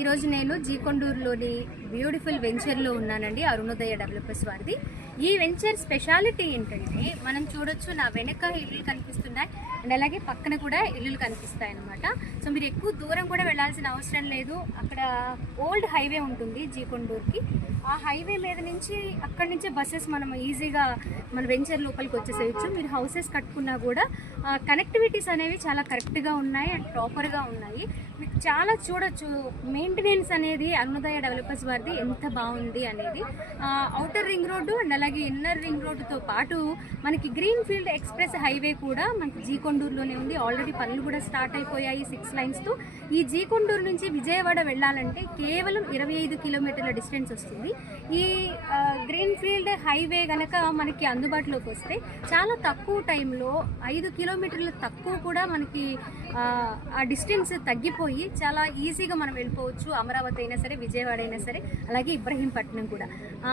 ఈరోజు నేను జీకొండూరులోని బ్యూటిఫుల్ వెంచర్లో ఉన్నానండి అరుణోదయ డెవలపర్స్ వారిది. ఈ వెంచర్ స్పెషాలిటీ ఏంటంటే మనం చూడొచ్చు నా వెనక ఇల్లులు కనిపిస్తున్నాయి అండ్ అలాగే పక్కన కూడా ఇల్లులు కనిపిస్తాయి అనమాట సో మీరు ఎక్కువ దూరం కూడా వెళ్ళాల్సిన అవసరం లేదు. అక్కడ ఓల్డ్ హైవే ఉంటుంది జీకొండూరుకి. ఆ హైవే మీద నుంచి అక్కడి నుంచి బస్సెస్ మనం ఈజీగా మన వెంచర్ లోపలికి వచ్చేసేయచ్చు. మీరు హౌసెస్ కట్టుకున్నా కూడా కనెక్టివిటీస్ అనేవి చాలా కరెక్ట్గా ఉన్నాయి అండ్ ప్రాపర్గా ఉన్నాయి. మీకు చాలా చూడొచ్చు. మెయింటెనెన్స్ అనేది అరుణోదయ డెవలపర్స్ వారిది ఎంత బాగుంది అనేది అవుటర్ రింగ్ రోడ్డు అండ్ అలాగే ఇన్నర్ రింగ్ రోడ్డుతో పాటు మనకి గ్రీన్ ఫీల్డ్ ఎక్స్ప్రెస్ హైవే కూడా మనకి జీకొండూరులోనే ఉంది. ఆల్రెడీ పనులు కూడా స్టార్ట్ అయిపోయాయి సిక్స్ లైన్స్తో ఈ జీకొండూరు నుంచి విజయవాడ వెళ్ళాలంటే కేవలం ఇరవై ఐదు కిలోమీటర్ల డిస్టెన్స్ వస్తుంది. ఈ గ్రీన్ ఫీల్డ్ హైవే కనుక మనకి అందుబాటులోకి వస్తే చాలా తక్కువ టైంలో ఐదు కిలోమీటర్లు తక్కువ కూడా మనకి ఆ, డిస్టెన్స్ తగ్గిపోయి చాలా ఈజీగా మనం వెళ్ళిపోవచ్చు అమరావతి అయినా సరే విజయవాడ అయినా సరే అలాగే ఇబ్రహీంపట్నం కూడా.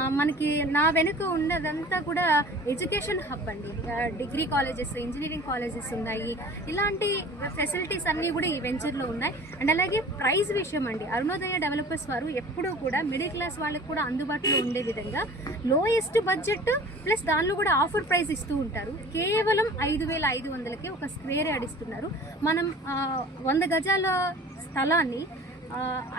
మనకి నా వెనుక ఉన్నదంతా కూడా ఎడ్యుకేషన్ హబ్ అండి. డిగ్రీ కాలేజెస్ ఇంజనీరింగ్ కాలేజెస్ ఉన్నాయి. ఇలాంటి ఫెసిలిటీస్ అన్నీ కూడా ఈ వెంచర్లో ఉన్నాయి. అండ్ అలాగే ప్రైస్ విషయం అండి. అరుణోదయ డెవలపర్స్ వారు ఎప్పుడూ కూడా మిడిల్ క్లాస్ వాళ్ళకి కూడా అందుబాటులో ఉండే విధంగా లోయెస్ట్ బడ్జెట్ ప్లస్ దానిలో కూడా ఆఫర్ ప్రైస్ ఇస్తూ ఉంటారు. కేవలం ఐదు వేల ఐదు వందలకి ఒక స్క్వేర్ యార్డ్ ఇస్తున్నారు. మనం మనం వంద గజాల స్థలాన్ని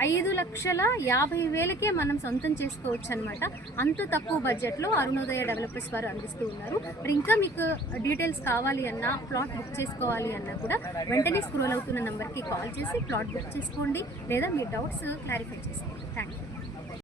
ఐదు లక్షల యాభై వేలకే మనం సొంతం చేసుకోవచ్చు అనమాట అంత తక్కువ బడ్జెట్లో అరుణోదయ డెవలపర్స్ వారు అందిస్తూ ఉన్నారు. మరి ఇంకా మీకు డీటెయిల్స్ కావాలి అన్నా ప్లాట్ బుక్ చేసుకోవాలి అన్నా కూడా వెంటనే స్క్రోల్ అవుతున్న నెంబర్కి కాల్ చేసి ప్లాట్ బుక్ చేసుకోండి లేదా మీ డౌట్స్ క్లారిఫై చేసుకోండి. Thank you